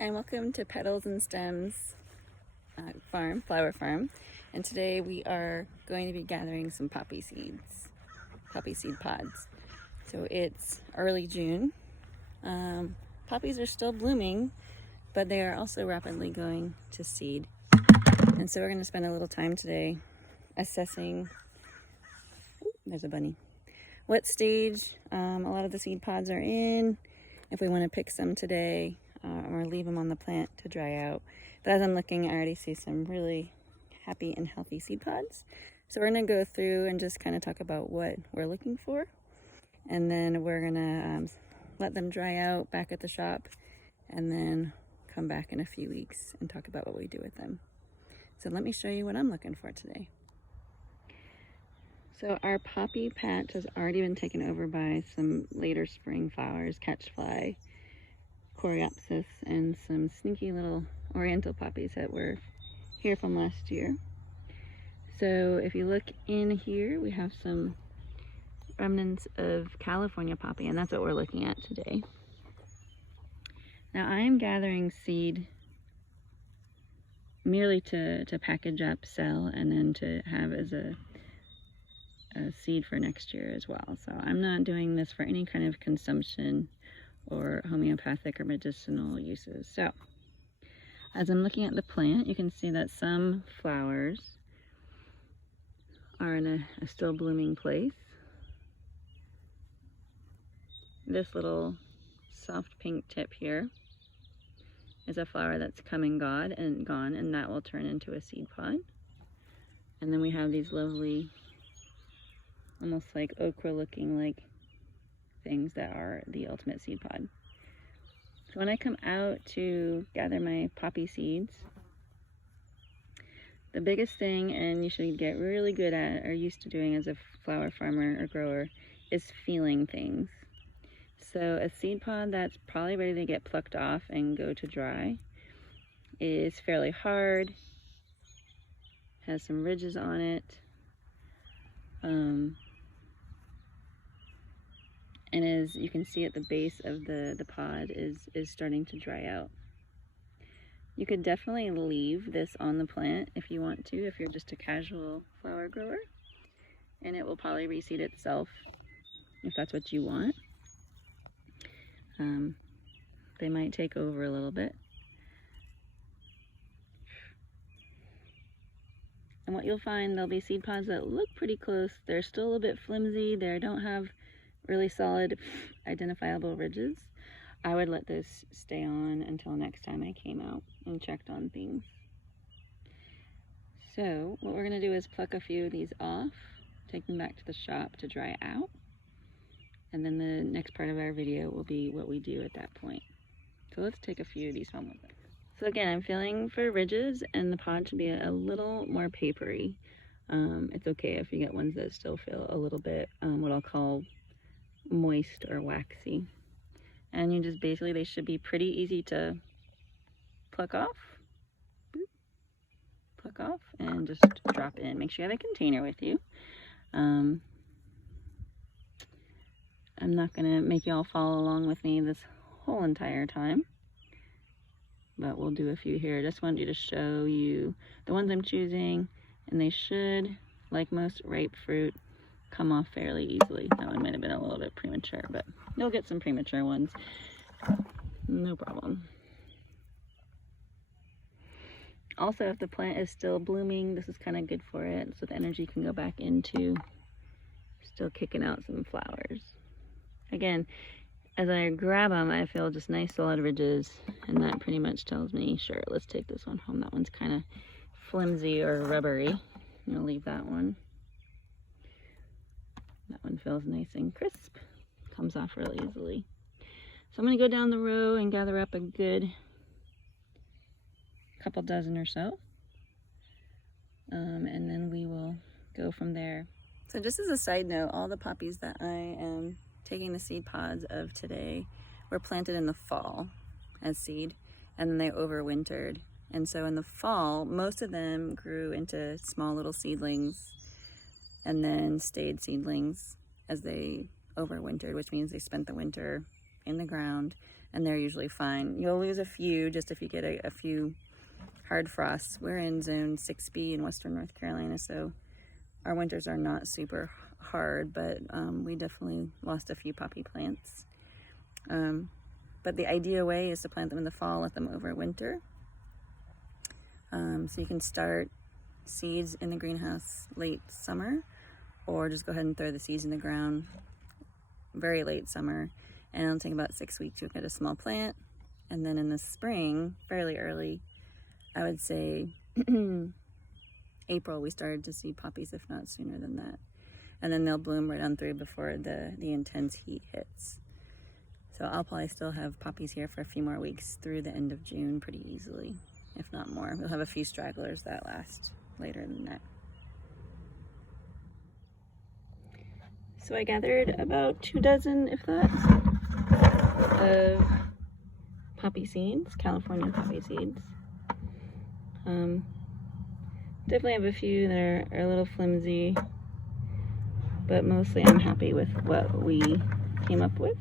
And welcome to Petals and Stems flower farm. And today we are going to be gathering some poppy seeds, poppy seed pods. So it's early June. Poppies are still blooming, but they are also rapidly going to seed. And so we're going to spend a little time today assessing, there's a bunny, what stage a lot of the seed pods are in, if we want to pick some today, or leave them on the plant to dry out. But as I'm looking, I already see some really happy and healthy seed pods. So we're going to go through and just kind of talk about what we're looking for. And then we're going to let them dry out back at the shop and then come back in a few weeks and talk about what we do with them. So let me show you what I'm looking for today. So our poppy patch has already been taken over by some later spring flowers, catchfly, coreopsis, and some sneaky little oriental poppies that were here from last year. So if you look in here, we have some remnants of California poppy, and that's what we're looking at today. Now I am gathering seed merely to package up, sell, and then to have as a seed for next year as well. So I'm not doing this for any kind of consumption or homeopathic or medicinal uses. So as I'm looking at the plant, you can see that some flowers are in a still blooming place. This little soft pink tip here is a flower that's come and gone, and that will turn into a seed pod. And then we have these lovely, almost like okra looking like things that are the ultimate seed pod. So when I come out to gather my poppy seeds, the biggest thing, and you should get really good at or used to doing as a flower farmer or grower, is feeling things. So a seed pod that's probably ready to get plucked off and go to dry is fairly hard, has some ridges on it, and as you can see at the base of the pod is starting to dry out. You could definitely leave this on the plant if you want to, if you're just a casual flower grower, and it will probably reseed itself if that's what you want. They might take over a little bit. And what you'll find, there'll be seed pods that look pretty close. They're still a little bit flimsy. They don't have really solid identifiable ridges. I would let this stay on until next time I came out and checked on things. So what we're going to do is pluck a few of these off, take them back to the shop to dry out, and then the next part of our video will be what we do at that point. So let's take a few of these home with us. So again, I'm feeling for ridges, and the pod should be a little more papery. It's okay if you get ones that still feel a little bit what I'll call moist or waxy. And you just basically, they should be pretty easy to pluck off. Boop. Pluck off and just drop in. Make sure you have a container with you. I'm not gonna make y'all follow along with me this whole entire time, but we'll do a few here. I just wanted to show you the ones I'm choosing, and they should, like most ripe fruit, come off fairly easily. That one might have been a little bit premature, but you'll get some premature ones, no problem. Also, if the plant is still blooming, this is kind of good for it, so the energy can go back into still kicking out some flowers. Again, as I grab them, I feel just nice solid ridges, and that pretty much tells me, sure, let's take this one home. That one's kind of flimsy or rubbery. I'm gonna leave that one. That one feels nice and crisp, comes off really easily. So I'm gonna go down the row and gather up a good couple dozen or so, and then we will go from there. So just as a side note, all the poppies that I am taking the seed pods of today were planted in the fall as seed, and then they overwintered. And so in the fall, most of them grew into small little seedlings and then stayed seedlings as they overwintered, which means they spent the winter in the ground and they're usually fine. You'll lose a few just if you get a few hard frosts. We're in zone 6B in western North Carolina, so our winters are not super hard, but we definitely lost a few poppy plants. But the ideal way is to plant them in the fall, let them overwinter. So you can start seeds in the greenhouse late summer, or just go ahead and throw the seeds in the ground very late summer, and it'll take about 6 weeks. You'll get a small plant, and then in the spring, fairly early, I would say April, we started to see poppies, if not sooner than that. And then they'll bloom right on through before the intense heat hits. So I'll probably still have poppies here for a few more weeks through the end of June pretty easily, if not more. We'll have a few stragglers that last later than that. So I gathered about 2 dozen, if that, of poppy seeds, California poppy seeds. Definitely have a few that are a little flimsy, but mostly I'm happy with what we came up with.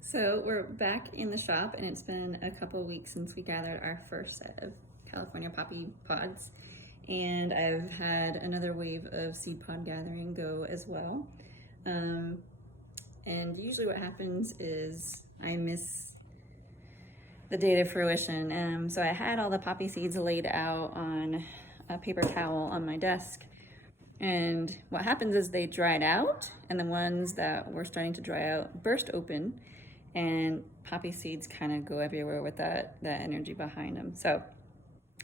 So we're back in the shop, and it's been a couple weeks since we gathered our first set of California poppy pods, and I've had another wave of seed pod gathering go as well. And usually what happens is I miss the day to fruition. So I had all the poppy seeds laid out on a paper towel on my desk, and what happens is they dried out, and the ones that were starting to dry out burst open, and poppy seeds kind of go everywhere with that energy behind them. So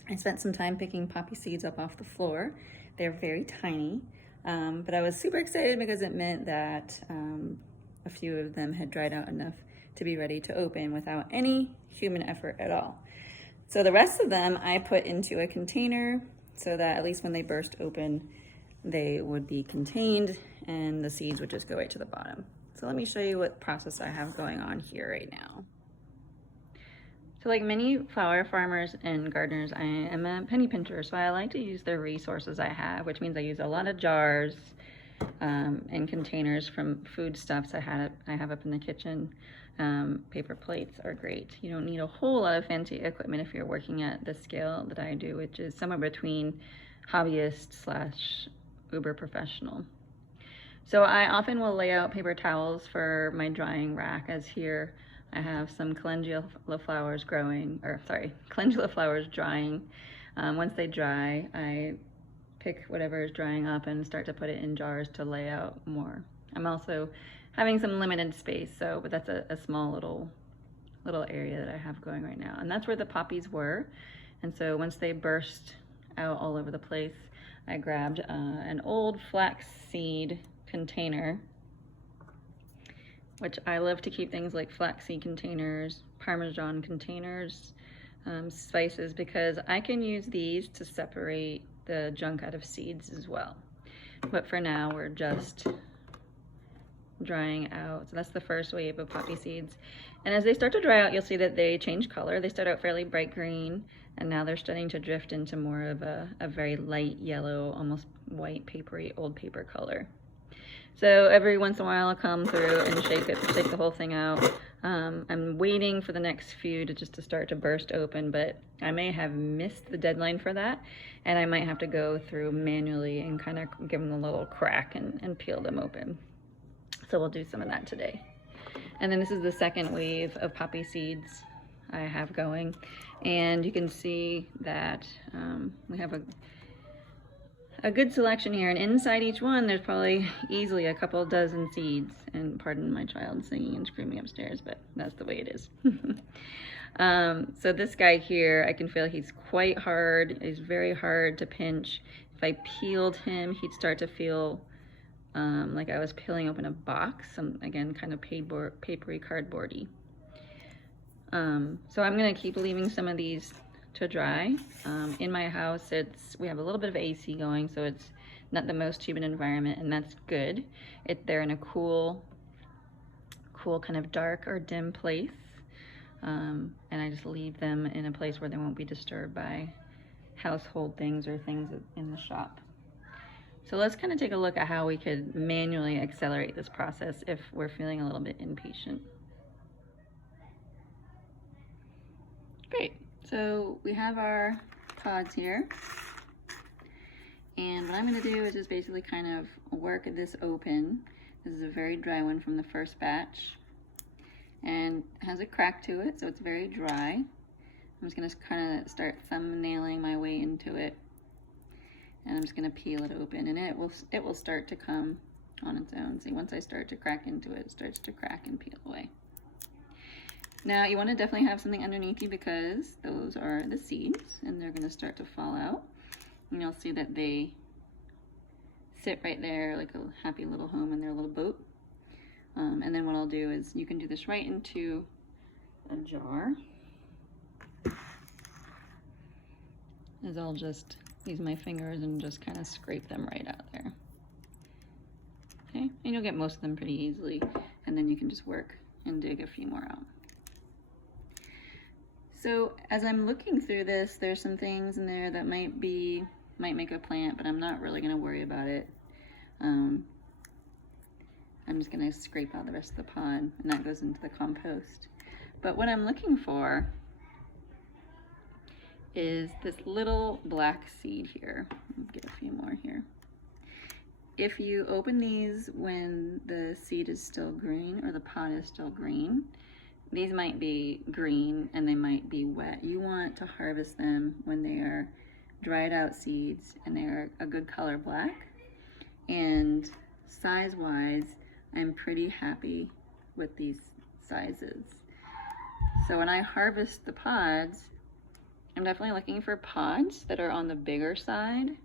I spent some time picking poppy seeds up off the floor. They're very tiny, but I was super excited because it meant that a few of them had dried out enough to be ready to open without any human effort at all. So the rest of them I put into a container so that at least when they burst open, they would be contained and the seeds would just go right to the bottom. So let me show you what process I have going on here right now. So like many flower farmers and gardeners, I am a penny pincher, so I like to use the resources I have, which means I use a lot of jars and containers from foodstuffs I have up in the kitchen. Paper plates are great. You don't need a whole lot of fancy equipment if you're working at the scale that I do, which is somewhere between hobbyist / uber professional. So I often will lay out paper towels for my drying rack, as here I have some calendula flowers calendula flowers drying. Once they dry, I pick whatever is drying up and start to put it in jars to lay out more. I'm also having some limited space, but that's a small little area that I have going right now. And that's where the poppies were. And so once they burst out all over the place, I grabbed an old flaxseed container, which I love to keep things like flaxseed containers, Parmesan containers, spices, because I can use these to separate the junk out of seeds as well. But for now, we're just drying out. So that's the first wave of poppy seeds. And as they start to dry out, you'll see that they change color. They start out fairly bright green, and now they're starting to drift into more of a very light yellow, almost white, papery, old paper color. So every once in a while I'll come through and shake the whole thing out. I'm waiting for the next few to start to burst open, but I may have missed the deadline for that, and I might have to go through manually and kind of give them a little crack and peel them open. So we'll do some of that today. And then this is the second wave of poppy seeds I have going, and you can see that we have a good selection here, and inside each one there's probably easily a couple dozen seeds, and pardon my child singing and screaming upstairs, but that's the way it is. So this guy here, I can feel he's quite hard. He's very hard to pinch. If I peeled him, he'd start to feel like I was peeling open a box, again kind of papery, cardboardy. So I'm gonna keep leaving some of these to dry. In my house, we have a little bit of AC going, so it's not the most humid environment, and that's good. They're in a cool kind of dark or dim place, and I just leave them in a place where they won't be disturbed by household things or things in the shop. So let's kind of take a look at how we could manually accelerate this process if we're feeling a little bit impatient. Great, so we have our pods here. And what I'm gonna do is just basically kind of work this open. This is a very dry one from the first batch. And it has a crack to it, so it's very dry. I'm just gonna kind of start thumbnailing my way into it. And I'm just gonna peel it open, and it will start to come on its own. See, once I start to crack into it, it starts to crack and peel away. Now you wanna definitely have something underneath you because those are the seeds and they're gonna start to fall out. And you'll see that they sit right there like a happy little home in their little boat. And then what I'll do is you can do this right into a jar. As I'll just use my fingers and just kind of scrape them right out there. Okay, and you'll get most of them pretty easily. And then you can just work and dig a few more out. So as I'm looking through this, there's some things in there that might make a plant, but I'm not really gonna worry about it. I'm just gonna scrape out the rest of the pod, and that goes into the compost. But what I'm looking for is this little black seed here. Let's get a few more here. If you open these when the seed is still green or the pod is still green, these might be green and they might be wet. You want to harvest them when they are dried out seeds and they are a good color black. And size wise, I'm pretty happy with these sizes. So when I harvest the pods, I'm definitely looking for pods that are on the bigger side.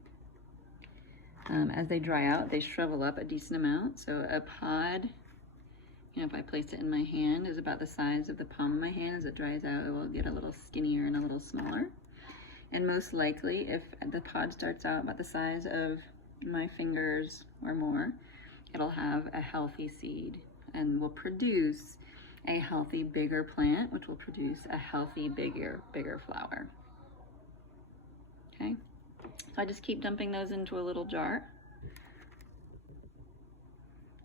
As they dry out, they shrivel up a decent amount. So a pod, you know, if I place it in my hand, is about the size of the palm of my hand. As it dries out, it will get a little skinnier and a little smaller. And most likely, if the pod starts out about the size of my fingers or more, it'll have a healthy seed and will produce a healthy, bigger plant, which will produce a healthy, bigger flower. Okay, so I just keep dumping those into a little jar.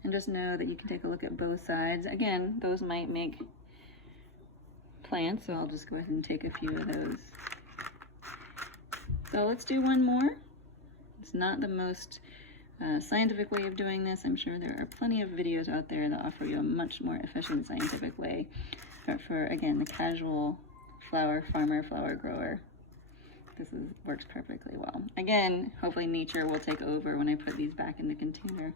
And just know that you can take a look at both sides. Again, those might make plants, so I'll just go ahead and take a few of those. So let's do one more. It's not the most scientific way of doing this. I'm sure there are plenty of videos out there that offer you a much more efficient scientific way. But for, again, the casual flower farmer, flower grower, this works perfectly well. Again, hopefully nature will take over when I put these back in the container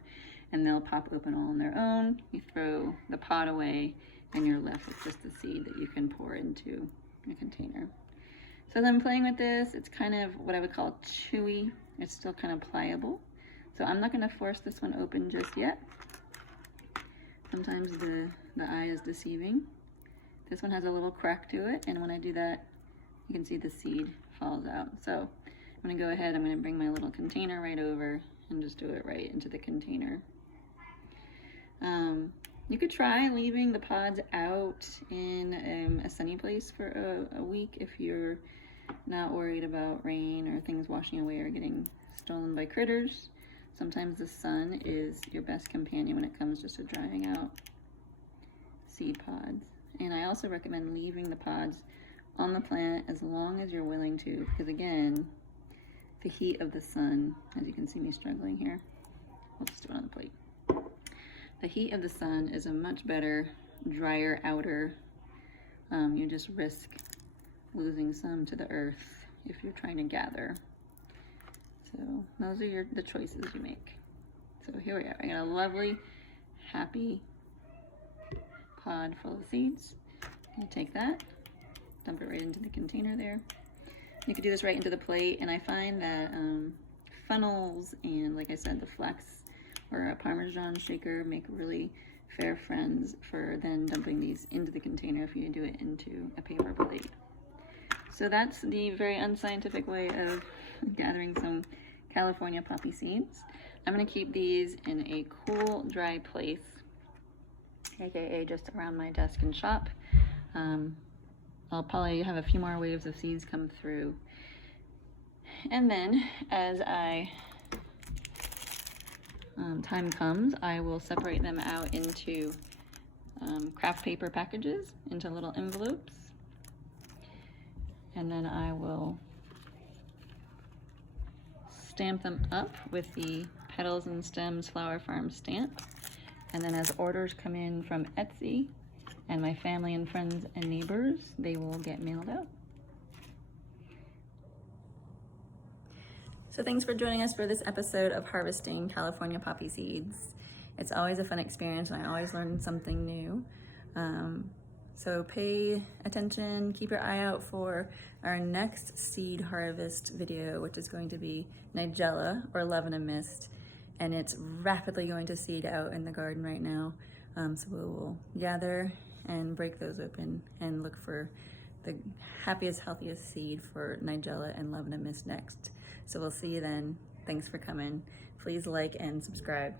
and they'll pop open all on their own. You throw the pot away and you're left with just the seed that you can pour into a container. So as I'm playing with this, it's kind of what I would call chewy. It's still kind of pliable. So I'm not gonna force this one open just yet. Sometimes the eye is deceiving. This one has a little crack to it, and when I do that, you can see the seed falls out. So I'm gonna go ahead, I'm gonna bring my little container right over and just do it right into the container. You could try leaving the pods out in a sunny place for a week if you're not worried about rain or things washing away or getting stolen by critters. Sometimes the sun is your best companion when it comes just to drying out seed pods. And I also recommend leaving the pods on the plant as long as you're willing to, because again, the heat of the sun, as you can see me struggling here, I'll just do it on the plate. The heat of the sun is a much better, drier outer. You just risk losing some to the earth if you're trying to gather. So those are the choices you make. So here we are. I got a lovely, happy pod full of seeds. You take that, dump it right into the container there. You could do this right into the plate, and I find that funnels and, like I said, the flax or a Parmesan shaker make really fair friends for then dumping these into the container if you do it into a paper plate. So that's the very unscientific way of gathering some California poppy seeds. I'm gonna keep these in a cool, dry place, aka just around my desk and shop. I'll probably have a few more waves of seeds come through. And then as time comes, I will separate them out into craft paper packages, into little envelopes. and then I will stamp them up with the Petals and Stems Flower Farm stamp. And then as orders come in from Etsy and my family and friends and neighbors, they will get mailed out. So thanks for joining us for this episode of Harvesting California Poppy Seeds. It's always a fun experience and I always learn something new. So pay attention, keep your eye out for our next seed harvest video, which is going to be Nigella or Love in a Mist. And it's rapidly going to seed out in the garden right now. So we will gather and break those open and look for the happiest, healthiest seed for Nigella and Love in a Mist next. So we'll see you then. Thanks for coming. Please like and subscribe.